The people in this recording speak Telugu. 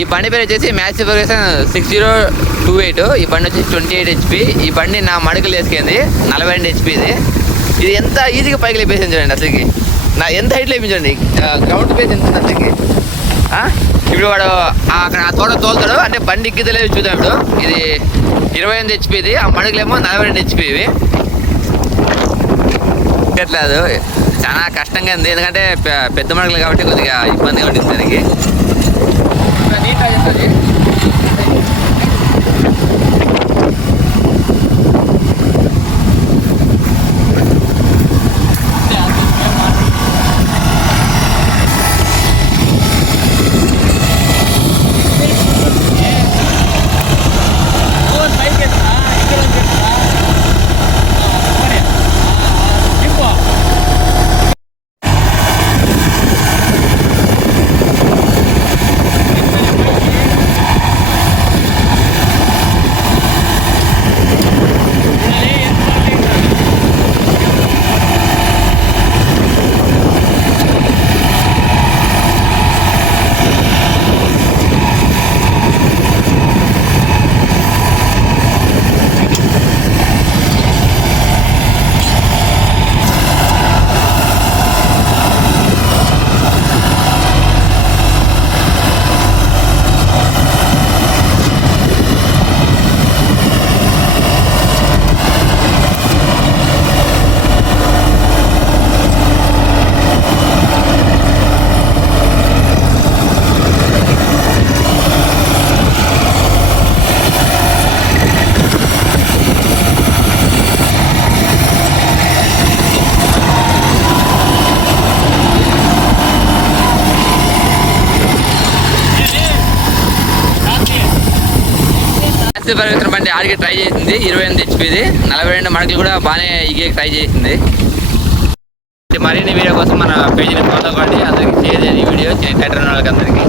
ఈ బండి పేరు వచ్చేసి మ్యాక్సీ ఫెర్గ్యూసన్ 6028. ఈ బండి వచ్చేసి 28 HP. ఈ బండి నా మడుగులు వేసుకుంది 42 HP. ఇది ఎంత ఈజీగా పైకి లేపేసింది చూడండి. అసలుకి నా ఎంత హైట్ లేపించండి. గ్రౌండ్ ప్లేస్ ఎంత ఉంది అసలుకి. ఇప్పుడు వాడు అక్కడ ఆ తోట తోలుతాడు అంటే బండి ఎక్కితలేదు చూద్దాం. ఇప్పుడు ఇది 28 HP. ఆ మడుగులేమో 42 HP. ఇవి ఎక్కట్లేదు, చాలా కష్టంగా ఉంది. ఎందుకంటే పెద్ద మడుగులు కాబట్టి కొద్దిగా ఇబ్బందిగా ఉంటుంది దానికి. నీట్గా చేస్తుంది. పరిగెత్తిన బండి ఆడికి ట్రై చేసింది 28 HP. 42 మడుగులు కూడా బాగానే ఇగే ట్రై చేసింది. మరిన్ని వీడియో కోసం మన పేజీని ఫాలో అవ్వండి. అందరికి షేర్ చేయండి ఈ వీడియో. టైటర్ వాళ్ళకి అందరికీ